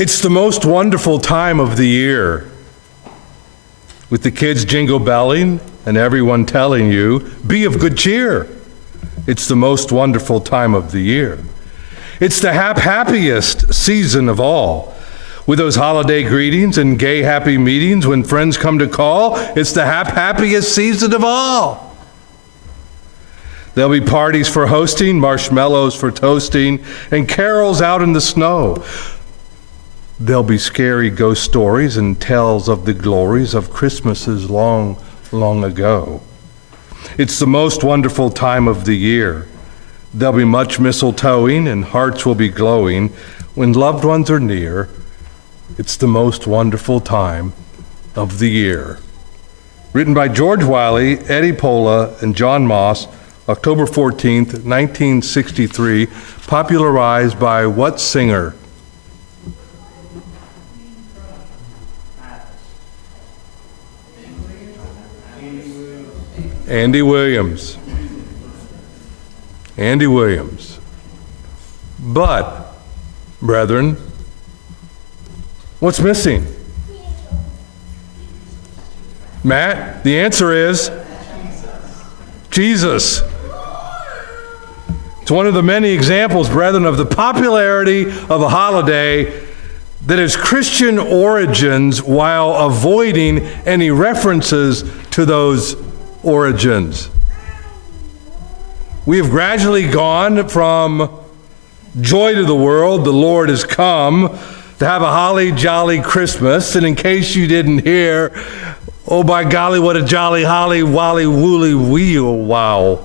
It's the most wonderful time of the year, with the kids jingle belling and everyone telling you, be of good cheer. It's the most wonderful time of the year. It's the happiest season of all, with those holiday greetings and gay happy meetings when friends come to call. It's the happiest season of all. There'll be parties for hosting, marshmallows for toasting, and carols out in the snow. There'll be scary ghost stories and tales of the glories of Christmases long, long ago. It's the most wonderful time of the year. There'll be much mistletoeing and hearts will be glowing when loved ones are near. It's the most wonderful time of the year. Written by George Wiley, Eddie Pola, and John Moss, October 14th, 1963, popularized by what singer? Andy Williams. Andy Williams. But, brethren, what's missing? Matt, the answer is Jesus. It's one of the many examples, brethren, of the popularity of a holiday that has Christian origins while avoiding any references to those origins. We have gradually gone from joy to the world, the Lord has come, to have a holly jolly Christmas. And in case you didn't hear, oh by golly, what a jolly holly wally woolly wheel wow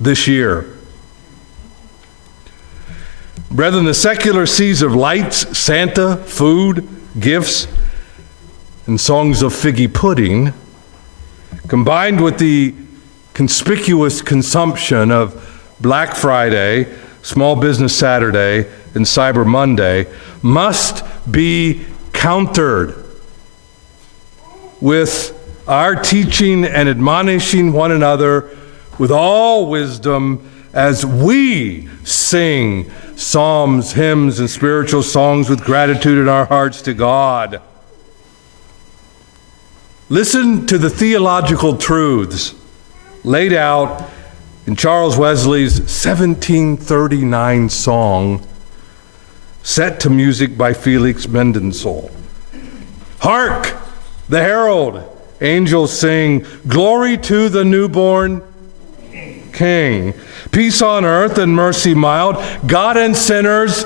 this year. Brethren, the secular seas of lights, Santa, food, gifts, and songs of figgy pudding, combined with the conspicuous consumption of Black Friday, Small Business Saturday, and Cyber Monday, must be countered with our teaching and admonishing one another with all wisdom as we sing psalms, hymns, and spiritual songs with gratitude in our hearts to God. Listen to the theological truths laid out in Charles Wesley's 1739 song, set to music by Felix Mendelssohn. Hark, the herald angels sing, glory to the newborn King. Peace on earth and mercy mild, God and sinners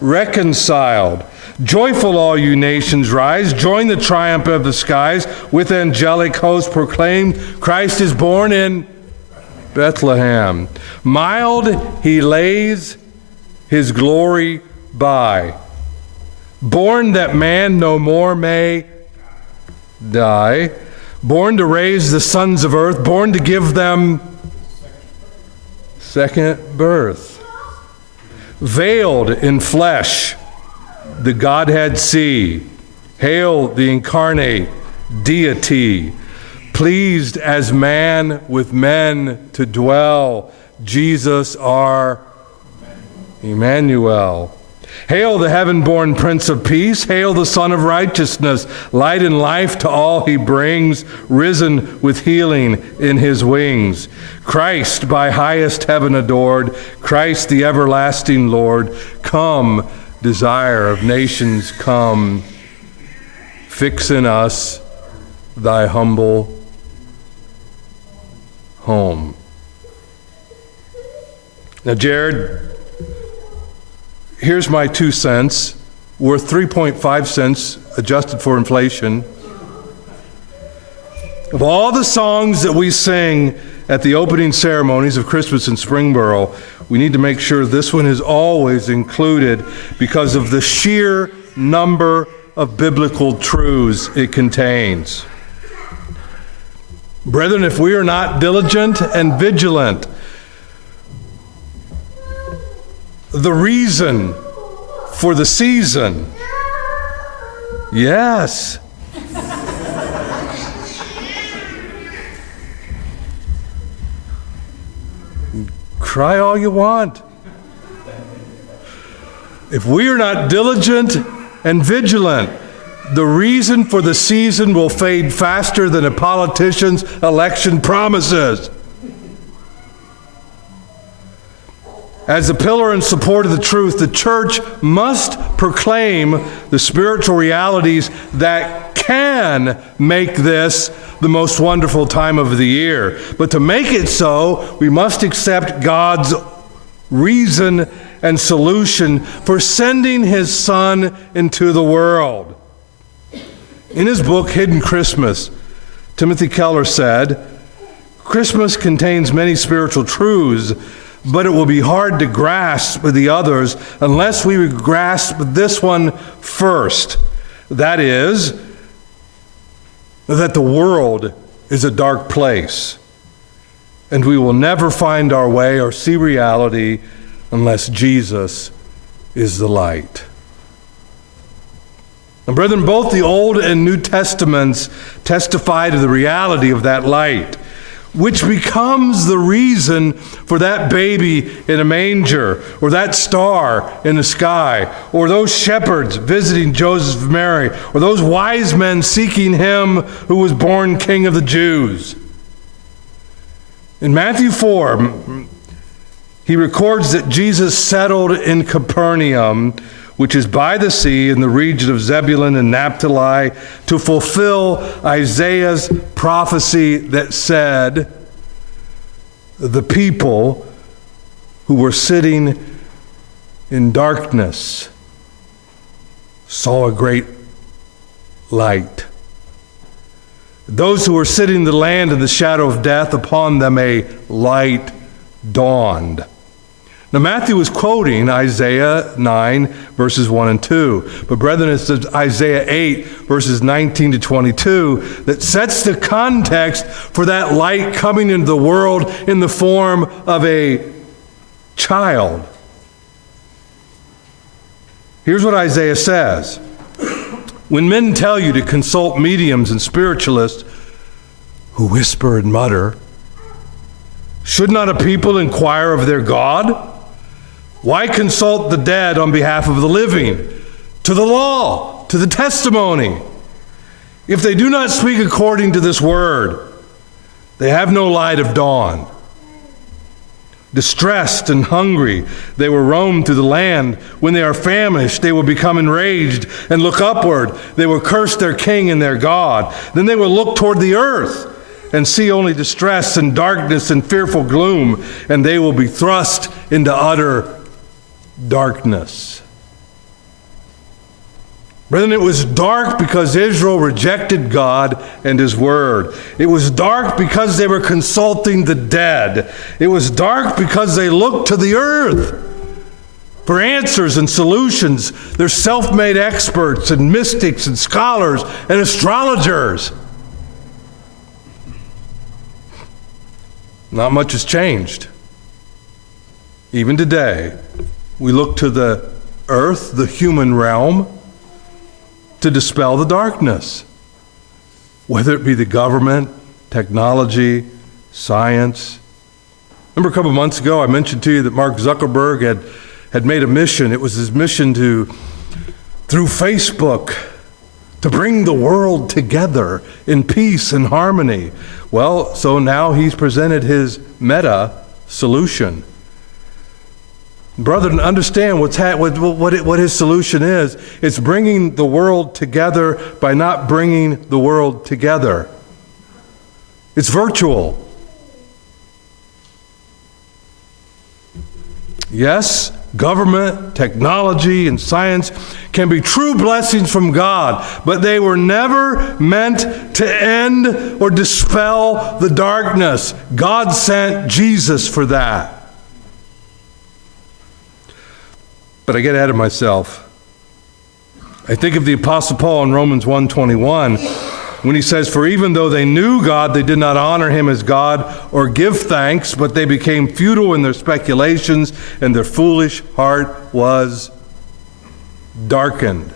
reconciled. Joyful all you nations rise, join the triumph of the skies, with angelic hosts proclaim, Christ is born in Bethlehem. Mild he lays his glory by, born that man no more may die, born to raise the sons of earth, born to give them second birth. Veiled in flesh, the Godhead see. Hail the incarnate deity, pleased as man with men to dwell, Jesus our Emmanuel. Hail the heaven-born Prince of Peace, hail the Son of Righteousness, light and life to all he brings, risen with healing in his wings. Christ by highest heaven adored, Christ the everlasting Lord, come, desire of nations, come, fix in us thy humble home. Now, Jared, here's my 2 cents, worth 3.5 cents adjusted for inflation. Of all the songs that we sing at the opening ceremonies of Christmas in Springboro, we need to make sure this one is always included because of the sheer number of biblical truths it contains. Brethren, if we are not diligent and vigilant, the reason for the season, yes, cry all you want. If we are not diligent and vigilant, the reason for the season will fade faster than a politician's election promises. As the pillar and support of the truth, the church must proclaim the spiritual realities that can make this the most wonderful time of the year. But to make it so, we must accept God's reason and solution for sending his Son into the world. In his book, Hidden Christmas, Timothy Keller said, "Christmas contains many spiritual truths, but it will be hard to grasp the others unless we grasp this one first. That is, that the world is a dark place, and we will never find our way or see reality unless Jesus is the light." And brethren, both the Old and New Testaments testify to the reality of that light, which becomes the reason for that baby in a manger, or that star in the sky, or those shepherds visiting Joseph and Mary, or those wise men seeking him who was born King of the Jews. In Matthew 4, he records that Jesus settled in Capernaum, which is by the sea in the region of Zebulun and Naphtali, to fulfill Isaiah's prophecy that said, "The people who were sitting in darkness saw a great light. Those who were sitting in the land of the shadow of death, upon them a light dawned." Now, Matthew is quoting Isaiah 9, verses 1 and 2. But brethren, it's Isaiah 8, verses 19 to 22, that sets the context for that light coming into the world in the form of a child. Here's what Isaiah says. "When men tell you to consult mediums and spiritualists who whisper and mutter, should not a people inquire of their God? Why consult the dead on behalf of the living? To the law, to the testimony. If they do not speak according to this word, they have no light of dawn. Distressed and hungry, they will roam through the land. When they are famished, they will become enraged and look upward. They will curse their king and their God. Then they will look toward the earth and see only distress and darkness and fearful gloom, and they will be thrust into utter darkness." Brethren, it was dark because Israel rejected God and his word. It was dark because they were consulting the dead. It was dark because they looked to the earth for answers and solutions. They're self-made experts and mystics and scholars and astrologers. Not much has changed. Even today, we look to the earth, the human realm, to dispel the darkness, whether it be the government, technology, science. Remember a couple of months ago, I mentioned to you that Mark Zuckerberg had made a mission. It was his mission through Facebook, to bring the world together in peace and harmony. Well, so now he's presented his meta solution. Brethren, understand what his solution is. It's bringing the world together by not bringing the world together. It's virtual. Yes, government, technology, and science can be true blessings from God, but they were never meant to end or dispel the darkness. God sent Jesus for that. But I get ahead of myself. I think of the Apostle Paul in Romans 1:21, when he says, "For even though they knew God, they did not honor him as God or give thanks, but they became futile in their speculations, and their foolish heart was darkened."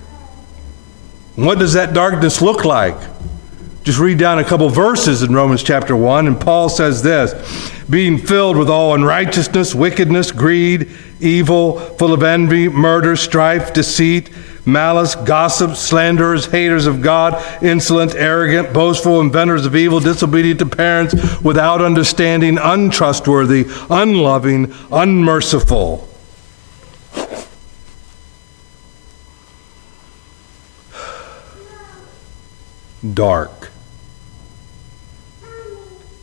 And what does that darkness look like? Just read down a couple verses in Romans chapter 1, and Paul says this, being filled with all unrighteousness, wickedness, greed, evil, full of envy, murder, strife, deceit, malice, gossip, slanderers, haters of God, insolent, arrogant, boastful, inventors of evil, disobedient to parents, without understanding, untrustworthy, unloving, unmerciful. Dark.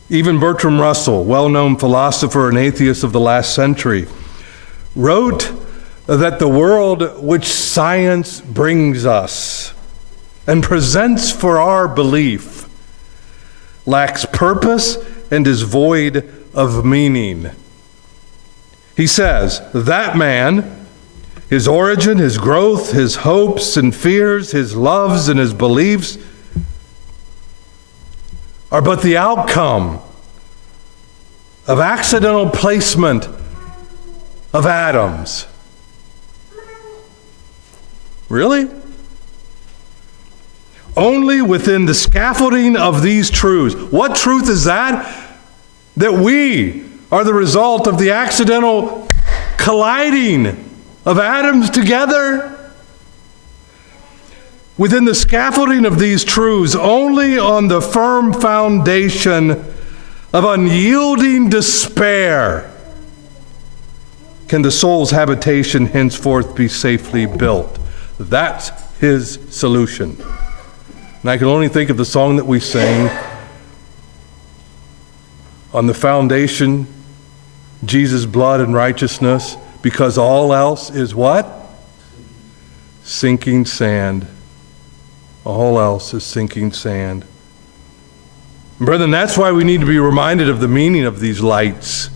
Even Bertrand Russell, well-known philosopher and atheist of the last century, wrote that the world which science brings us and presents for our belief lacks purpose and is void of meaning. He says, that man, his origin, his growth, his hopes and fears, his loves and his beliefs are but the outcome of accidental placement of atoms. Really? Only within the scaffolding of these truths. What truth is that? That we are the result of the accidental colliding of atoms together? Within the scaffolding of these truths, only on the firm foundation of unyielding despair can the soul's habitation henceforth be safely built. That's his solution. And I can only think of the song that we sang, on the foundation, Jesus' blood and righteousness, because all else is what? Sinking sand. All else is sinking sand. Brethren, that's why we need to be reminded of the meaning of these lights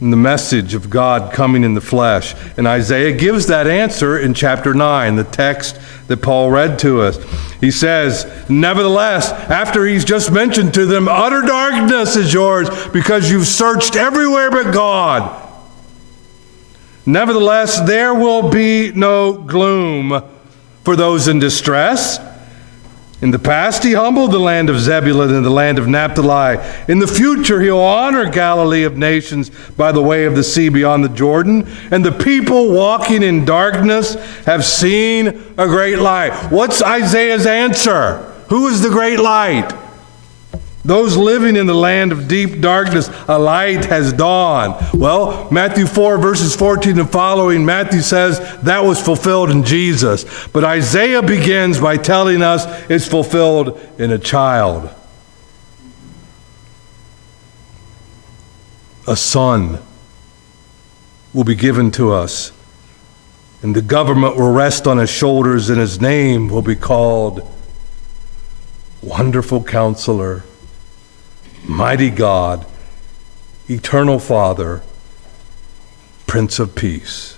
and the message of God coming in the flesh. And Isaiah gives that answer in chapter 9, the text that Paul read to us. He says, nevertheless, after he's just mentioned to them, utter darkness is yours because you've searched everywhere but God. Nevertheless, there will be no gloom for those in distress. In the past, he humbled the land of Zebulun and the land of Naphtali. In the future, he'll honor Galilee of nations by the way of the sea beyond the Jordan. And the people walking in darkness have seen a great light. What's Isaiah's answer? Who is the great light? Those living in the land of deep darkness, a light has dawned. Well, Matthew 4, verses 14 and following, Matthew says that was fulfilled in Jesus. But Isaiah begins by telling us it's fulfilled in a child. A son will be given to us, and the government will rest on his shoulders, and his name will be called Wonderful Counselor, Mighty God, Eternal Father, Prince of Peace.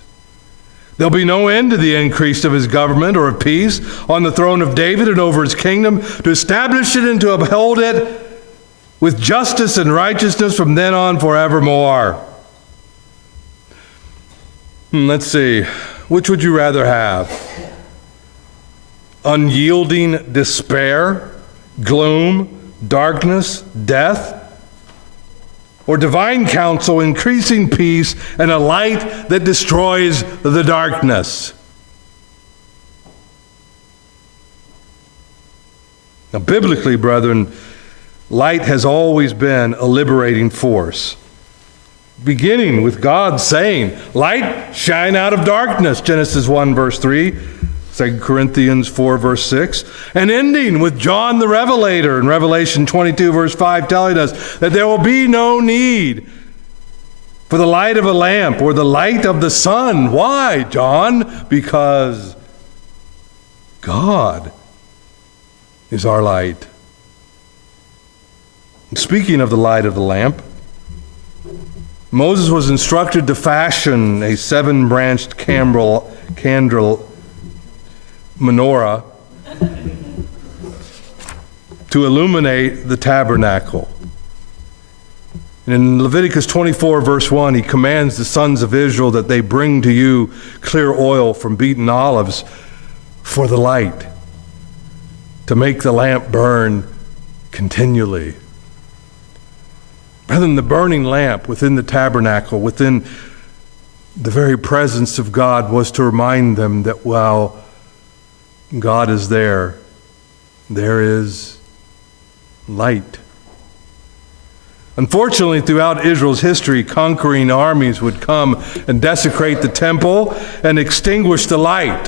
There'll be no end to the increase of his government or of peace on the throne of David and over his kingdom, to establish it and to uphold it with justice and righteousness from then on forevermore. Let's see. Which would you rather have? Unyielding despair, gloom, darkness, death, or divine counsel, increasing peace, and a light that destroys the darkness? Now, biblically, brethren, light has always been a liberating force, beginning with God saying, light shine out of darkness, Genesis 1, verse 3. 2 Corinthians 4, verse 6, and ending with John the Revelator in Revelation 22, verse 5, telling us that there will be no need for the light of a lamp or the light of the sun. Why, John? Because God is our light. And speaking of the light of the lamp, Moses was instructed to fashion a 7-branched candle menorah to illuminate the tabernacle. And in Leviticus 24, verse 1, he commands the sons of Israel that they bring to you clear oil from beaten olives for the light, to make the lamp burn continually. Rather than the burning lamp within the tabernacle, within the very presence of God, was to remind them that while God is there, there is light. Unfortunately, throughout Israel's history, conquering armies would come and desecrate the temple and extinguish the light.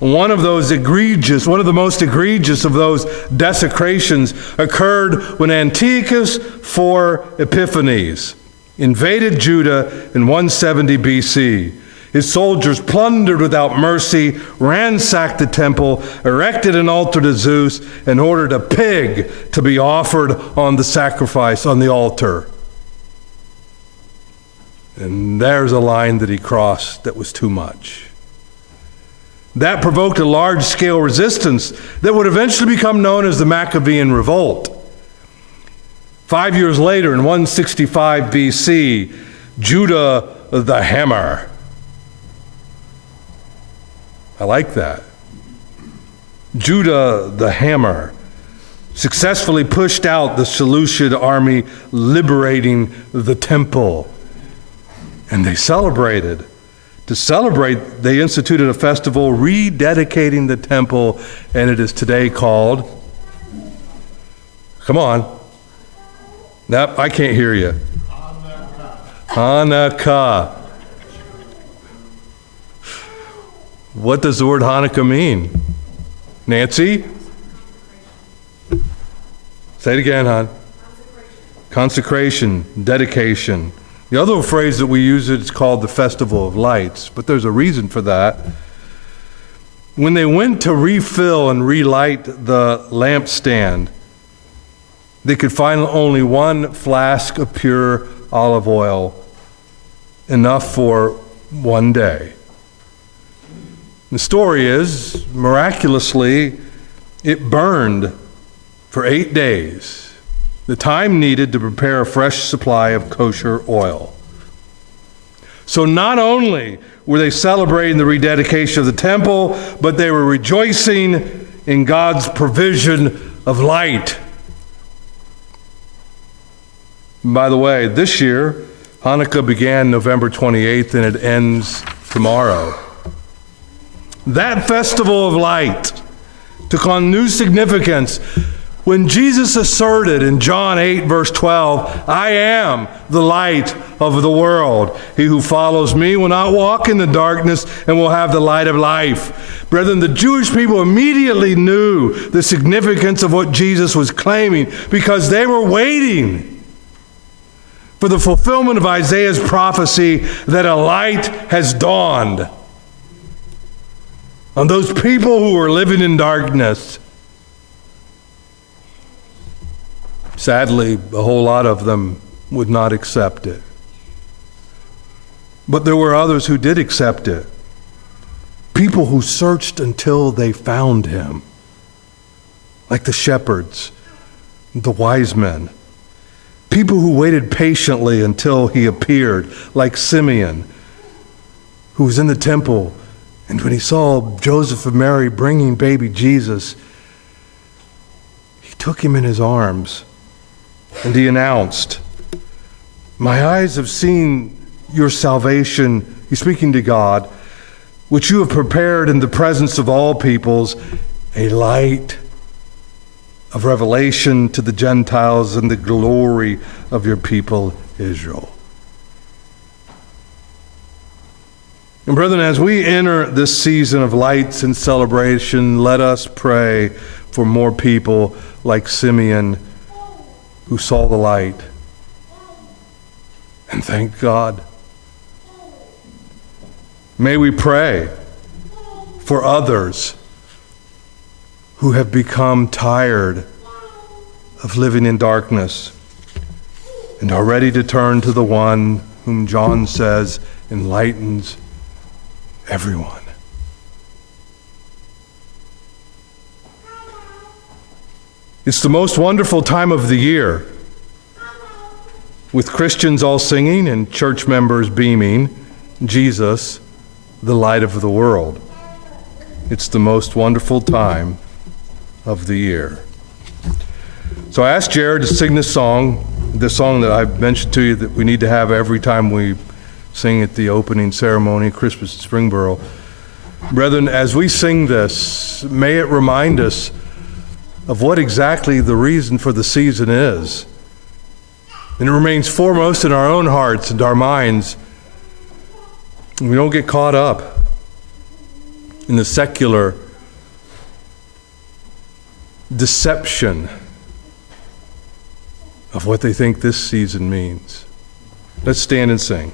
One of the most egregious of those desecrations occurred when Antiochus IV Epiphanes invaded Judah in 170 BC. His soldiers plundered without mercy, ransacked the temple, erected an altar to Zeus, and ordered a pig to be offered on the sacrifice on the altar. And there's a line that he crossed that was too much. That provoked a large-scale resistance that would eventually become known as the Maccabean Revolt. 5 years later, in 165 BC, Judah the Hammer. I like that. Judah the Hammer successfully pushed out the Seleucid army, liberating the temple. And they celebrated. To celebrate, they instituted a festival rededicating the temple, and it is today called, come on. Nope, I can't hear you. Hanukkah. What does the word Hanukkah mean? Nancy? Say it again, hon. Consecration, dedication. The other phrase that we use is called the Festival of Lights, but there's a reason for that. When they went to refill and relight the lampstand, they could find only one flask of pure olive oil, enough for one day. The story is, miraculously, it burned for 8 days, the time needed to prepare a fresh supply of kosher oil. So not only were they celebrating the rededication of the temple, but they were rejoicing in God's provision of light. And by the way, this year, Hanukkah began November 28th and it ends tomorrow. That festival of light took on new significance when Jesus asserted in John 8, verse 12, I am the light of the world. He who follows me will not walk in the darkness and will have the light of life. Brethren, the Jewish people immediately knew the significance of what Jesus was claiming because they were waiting for the fulfillment of Isaiah's prophecy that a light has dawned on those people who were living in darkness. Sadly, a whole lot of them would not accept it. But there were others who did accept it. People who searched until they found him, like the shepherds, the wise men. People who waited patiently until he appeared, like Simeon, who was in the temple, and when he saw Joseph and Mary bringing baby Jesus, he took him in his arms. And he announced, my eyes have seen your salvation, he's speaking to God, which you have prepared in the presence of all peoples, a light of revelation to the Gentiles and the glory of your people Israel. And brethren, as we enter this season of lights and celebration, let us pray for more people like Simeon who saw the light. And thank God. May we pray for others who have become tired of living in darkness and are ready to turn to the one whom John says enlightens everyone. It's the most wonderful time of the year, with Christians all singing and church members beaming, Jesus, the light of the world. It's the most wonderful time of the year. So I asked Jared to sing this song that I've mentioned to you that we need to have every time we sing at the opening ceremony, Christmas at Springboro. Brethren, as we sing this, may it remind us of what exactly the reason for the season is. And it remains foremost in our own hearts and our minds. We don't get caught up in the secular deception of what they think this season means. Let's stand and sing.